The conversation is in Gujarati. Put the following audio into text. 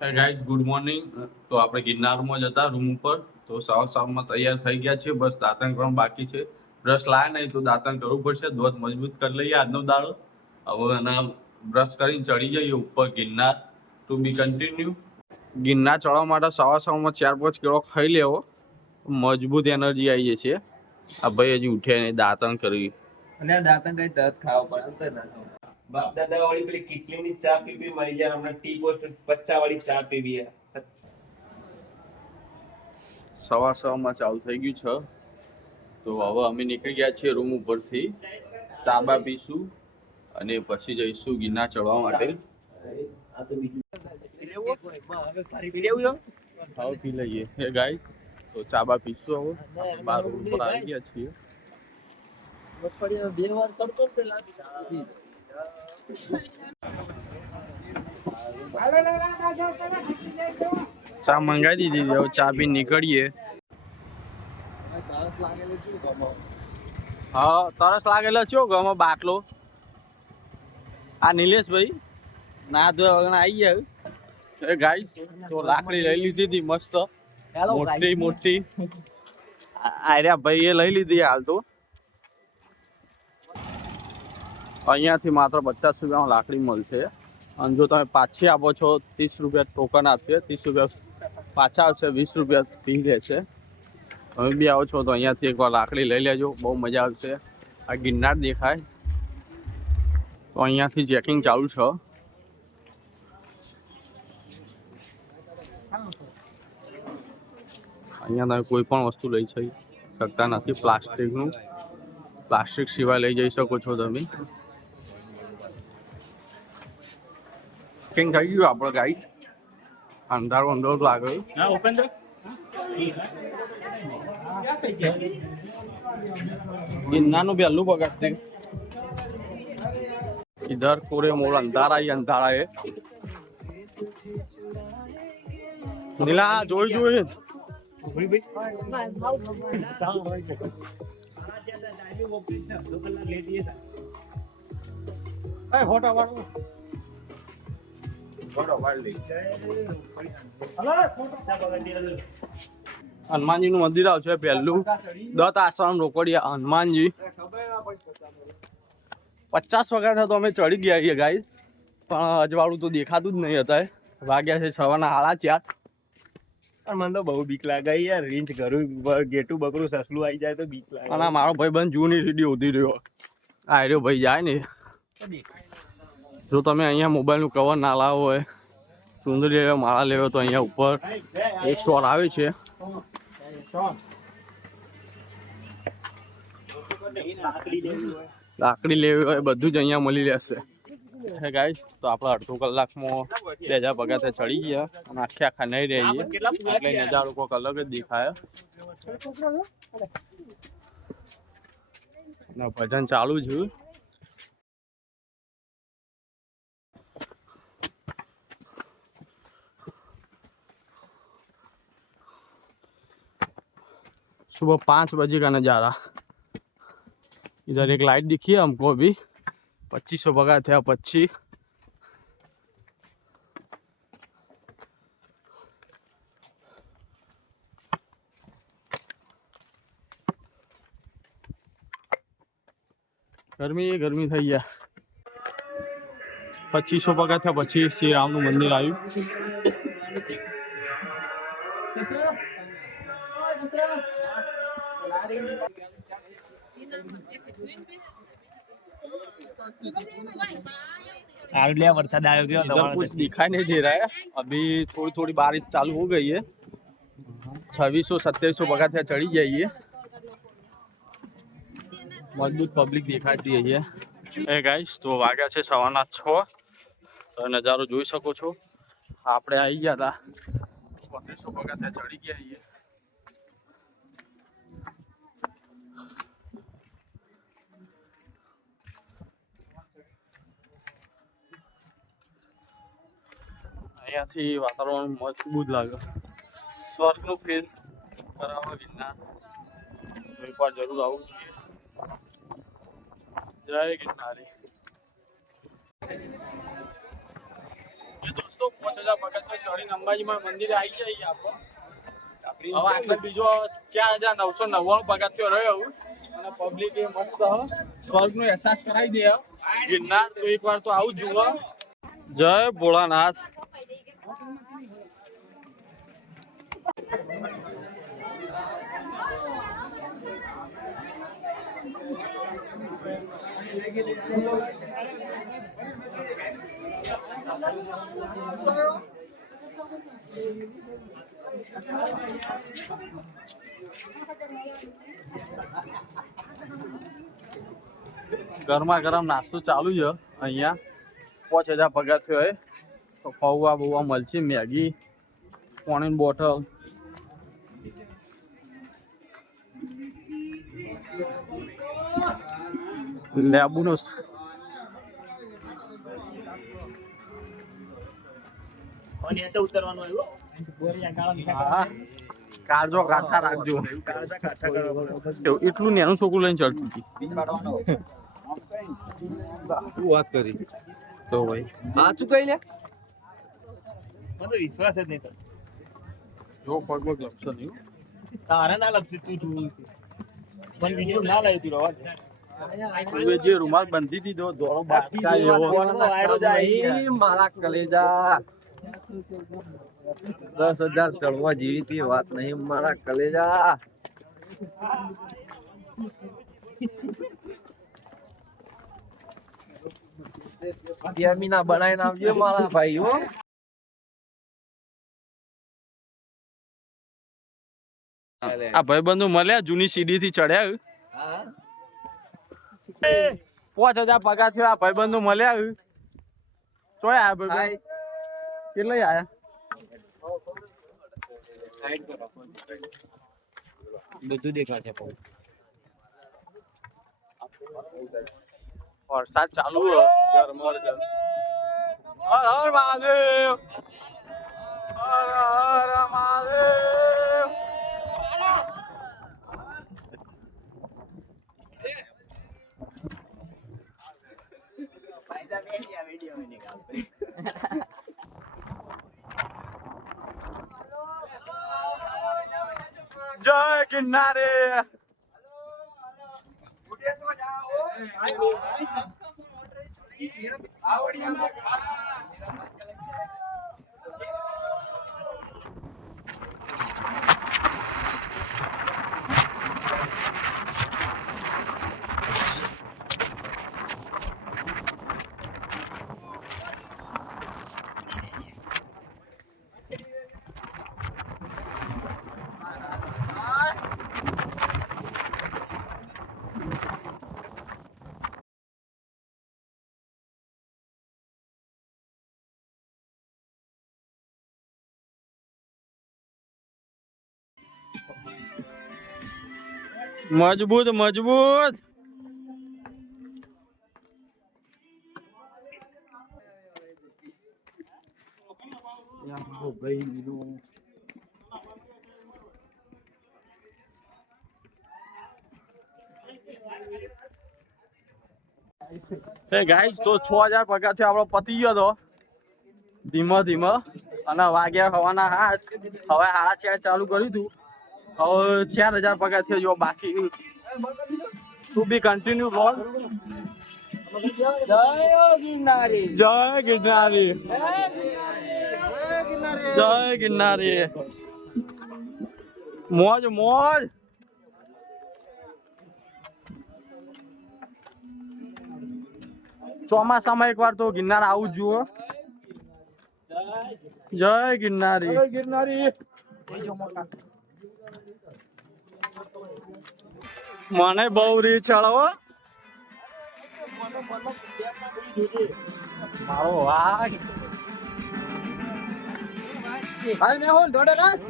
Guys good morning. તો આપણે ગિરનારમાં જતા રૂમ ઉપર તો સવારમાં તૈયાર થઈ ગયા છે. બસ દાંતણ કરવાનું બાકી છે. બ્રશ લાયા નહીં તો દાંતણ કરવું પડશે. ધોધ મજબૂત કરી લઈએ આજનો દાડો. હવે એના બ્રશ કરીને ચડી જઈએ ઉપર ગિરનાર. ટુ બી કન્ટિન્યુ. ગિરનાર ચડવા માટે સવારમાં 4-5 કિલો ખાઈ લેવો, મજબૂત એનર્જી આવી જશે. આ ભાઈ હજી ઉઠ્યા નહીં, દાંતણ કરવી અને દાંતણ કઈ તરત ખાવા પડે ના બાપ દાદા વાળી પેલી કિટલીની ચા પીવી મળી જાય. હમણાં ટી પોસ્ટ 50 વાળી ચા પીવી. સવારમાં ચાલુ થઈ ગયું છે. તો હવે અમે નીકળી ગયા છીએ રૂમ ઉપરથી. ચાબા પીશું અને પછી જઈશું ગિરનાર ચડવા માટે. હવે પી લઈએ હે ગાઈસ. તો ચાબા પીશું. હવે બાર રૂમ ઉપર આવી ગયા છીએ. ચા મંગાવી દીધી. હવે ચા પી નીકળીએ. હા તરસ લાગેલો છો ગમે બાટલો. આ નિલેશભાઈ ના તો આવી ગયા ગાઈસ. તો લાકડી લઈ લીધી હતી મસ્ત મોટી. આર્યા ભાઈ એ લઈ લીધી. હાલ તો અહીંયાથી માત્ર 50 રૂપિયામાં લાકડી મળશે. અને જો તમે પાછી આપો છો 30 રૂપિયા ટોકન આપશે. 30 રૂપિયા પાછા આવશે, 20 રૂપિયા ફી રહેશે. તમે બી આવો છો તો અહીંયાથી એકવાર લાકડી લઈ લેજો, બહુ મજા આવશે. આ ગિરનાર દેખાય. તો અહીંયાથી ચેકિંગ ચાલુ છે. અહીંયા તમે કોઈ પણ વસ્તુ લઈ શકતા નથી. પ્લાસ્ટિક સિવાય લઈ જઈ શકો છો તમે. ચેકિંગ થઈ ગયું આપણે ગાઈડ. અંધારું લાગે. ગિરનારનું પહેલું પગથિયું છે. इधर पूरे मोड़ अंधारा ही अंधारा है. नीला જોઈ હનુમાનજી નું મંદિર આવશે પહેલું. દત્ત આશ્રમ રોકડિયા હનુમાનજી. 50 વખત તો અમે ચડી ગયા છીએ ગાઈસ, પણ અજવાળું તો દેખાતું જ નહીં હતા. વાગ્યા છે 6:04. મને તો બહુ બીક લાગે યાર. રીંચ ઘરું ગેટું બકરું સસલું આવી જાય તો બીક લાગે. અને મારો ભાઈ બંધ જૂની સીડી ઉધી રહ્યો. આ રહ્યો ભાઈ જાય ને. જો તમે અહીંયા મોબાઈલનું કવર ના લાવો હોય, સુંદરી માળા લેવો તો અહીંયા ઉપર એક સ્ટોર આવે છે. લાકડી લેવી હોય બધું જ અહીંયા મળી રહેશે. ગાઈસ તો આપણે અડધો કલાકમાં 2000 પગાર ચડી ગયા અને આખા નહીં રહીએ. એટલે નજારો કોઈક અલગ જ દેખાય. ભજન ચાલુ છે. सुबह 5 बजे का नज़ारा. इधर एक लाइट दिखी है हमको अभी. 2500 पगार थे. 25 गर्मी થઈ ગયા. 2500 પગાર થયા પછી શ્રી રામનું મંદિર આવ્યું. वरसाद आ गया. इधर कुछ दिखाई नहीं दे रहा है. अभी थोड़ी बारिश चालू हो गई है. 2600-2700 पगार थे चढ़ी जाइए. मजबूत पब्लिक દેખાતી है. એ ગાઈસ તો વાગ્યા છે 6:15. તો નજારો જોઈ શકો છો. આપણે આવી ગયા હતા 2500 પગાર थे ચડી ગયા છીએ. અહીંયાથી વાતાવરણ મજબૂત લાગે. સ્વર્ગનું ફીલ કરાવવા ગિરનાર એકવાર જરૂર આવું જોઈએ. जय गिरनारी। दोस्तों તો 5000 પગથિયા ચડીને અંબાજીમાં મંદિરે આવી જઈએ આપણે. હવે આટલે બીજો 4999 પગથિયો રહ્યો અને પબ્લિક એ મસ્ત સ્વર્ગનો અહેસાસ કરાવી દે ગિરનાર. તો એકવાર તો આવું જુઓ. જય ભોળાનાથ. ગરમા ગરમ નાસ્તો ચાલુ છે અહીંયા. 5000 પગથિયો હોય તો પૌવા બૌવા મળશે, મેગી, પાણીની બોટલ. લેબુનો કાળજો કાઠા રાખજો. એટલું નેનું છોકરું લઈને ચડતું હતી. વાત કરી તો ભાઈ સાચું કઈ લે, મને વિશ્વાસ જ નહીં થતો. જો પગ પગ લપસો નહીં. તારે ના લપસી, તું જોયું છે પણ વિડિયો ના લાવ્યો તું રવા જે રૂમાલ બંધી દીધો દોડો બાકી મારા કલેજા 10,000 ચડવા જેવી તે વાત નહીં મારા કલેજા. સ્ટેમિના બનાવીને આવજો મારા ભાઈઓ. આ ભાઈબંધો મળ્યા જૂની સીડી થી ચડ્યા. 5000 પગાર થયો. આ ભાઈબંધો મળ્યા. ચોય આયા ભાઈ? કેટલા આયા? બધું દેખાશે. વરસાદ ચાલુ હર હર મહાદેવ, હર હર મહાદેવ. જય ગિરનારે. મજબૂત મજબૂત. ગાઈસ તો 6000 પગાર થયો આપણો પતી ગયો તો ધીમો ધીમો. અને વાગ્યા હવાના 8. હવે 4:30 ચાલુ કર્યું તું. હવે 4000 પગાર થયો જો બાકી. ટુ બી કન્ટિન્યુ બ્લોગ. જય ગિરનારી, જય ગિરનારી, જય ગિરનારી. મોજ મોજ. ચોમાસામાં એકવાર તો ગિરનાર આવું જુઓ. જય ગિરનારી, જય ગિરનારી. મને બહુ રી ચડવો. મારો વાઘ હાલ મે હોલ દોડે રાત.